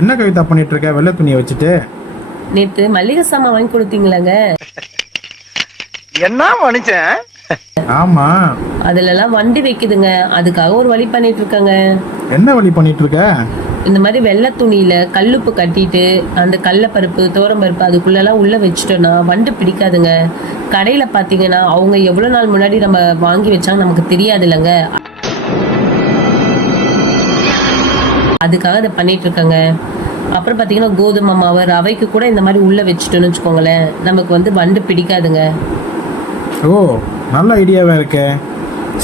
என்ன கவிதா பண்ணிட்டு இருக்க வெள்ளை துணியை வச்சுட்டு? நேத்து மல்லிகை சாமான் வாங்கி கொடுத்தீங்களாங்க? என்ன மனுஷன்? ஆமா. அதுல எல்லாம் வண்டி வைக்குதுங்க, அதுக்காக ஒரு வழி பண்ணிட்டு இருக்காங்க. என்ன வழி பண்ணிட்டு இருக்க? இந்த மாதிரி வெள்ளை துணியில கல்லுப்பு கட்டிட்டு அந்த கடலப்பருப்பு துவரம்பருப்பு அதுக்குள்ள எல்லாம் உள்ள வச்சுட்டோம்னா வண்டு பிடிக்காதுங்க. கடையில பாத்தீங்கன்னா அவங்க எவ்வளவு நாள் முன்னாடி நம்ம வாங்கி வச்சாங்க நமக்கு தெரியாது இல்லைங்க. அதுக்காக அதை பண்ணிட்டு இருக்காங்க. அப்புறம் பாத்தீங்கன்னா கோதுமை மாவு ரவைக்கு கூட இந்த மாதிரி உள்ள வச்சுட்டோன்னு வச்சுக்கோங்களேன், நமக்கு வந்து வண்டு பிடிக்காதுங்க. ஓ, நல்ல ஐடியாவா இருக்கே.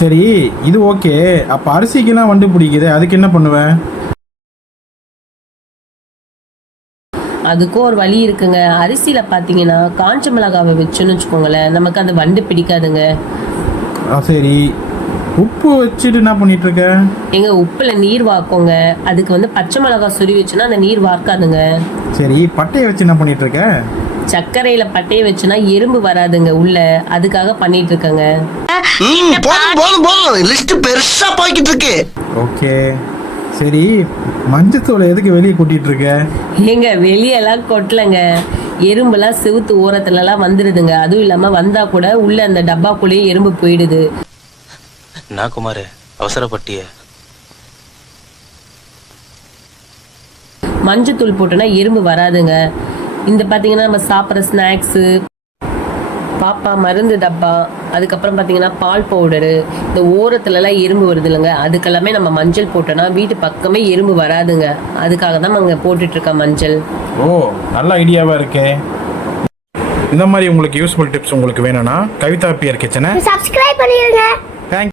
சரி, இது ஓகே. அப்ப அரிசிக்கெல்லாம் வண்டு பிடிக்குது, அதுக்கு என்ன பண்ணுவேன்? அதுக்கும் ஒரு வழி இருக்குங்க. அரிசியில பாத்தீங்கன்னா காஞ்ச மிளகாவை வச்சுன்னு வச்சுக்கோங்களேன், நமக்கு அந்த வண்டு பிடிக்காதுங்க. சரி, உப்பு வச்சுட்டு என்ன பண்ணிட்டு இருக்க? எங்க உப்புல நீர் வாக்குங்க, அதுக்கு வந்து பச்சை மிளகாய் சுரி வச்சுன்னா அந்த நீர் வார்க்காதுங்க. சரி, பட்டையை வச்சு என்ன பண்ணிட்டு இருக்க? சர்க்கரையில பட்டையை வச்சுன்னா எறும்பு வராதுங்க உள்ள, அதுக்காக பண்ணிட்டு இருக்கங்க. பெருசா போய்கிட்டு இருக்கு. ஓகே. சரி, மஞ்சத்தூளை எதுக்கு வெளியே கூட்டிட்டு இருக்க? ஏங்க வெளியெல்லாம் கொட்டலங்க, எறும்புலாம் செவுத்து ஓரத்துல எல்லாம் வந்துடுதுங்க. அதுவும் இல்லாம வந்தா கூட உள்ள அந்த டப்பாக்குள்ளேயே எறும்பு போயிடுது. நான் குமார் அவசரப்பட்டிய. மஞ்சத்தூள் போட்டோன்னா எறும்பு வராதுங்க. இந்த பாத்தீங்கன்னா நம்ம சாப்பிட்ற ஸ்நாக்ஸு, பாப்பா மருந்து டப்பா, அதுக்கப்புறம் பார்த்தீங்கன்னா பால் பவுடரு, இந்த ஓரத்துலலாம் எறும்பு வருது இல்லைங்க, அதுக்கெல்லாமே நம்ம மஞ்சள் போட்டோன்னா வீட்டு பக்கமே எறும்பு வராதுங்க. அதுக்காக தான் நாங்கள் போட்டுட்ருக்கோம் மஞ்சள். ஓ, நல்ல ஐடியாவாக இருக்கே. இந்த மாதிரி உங்களுக்கு யூஸ்ஃபுல் டிப்ஸ் உங்களுக்கு வேணும்னா கவிதா பியர் கிச்சனை சப்ஸ்கிரைப் பண்ணிடுங்க.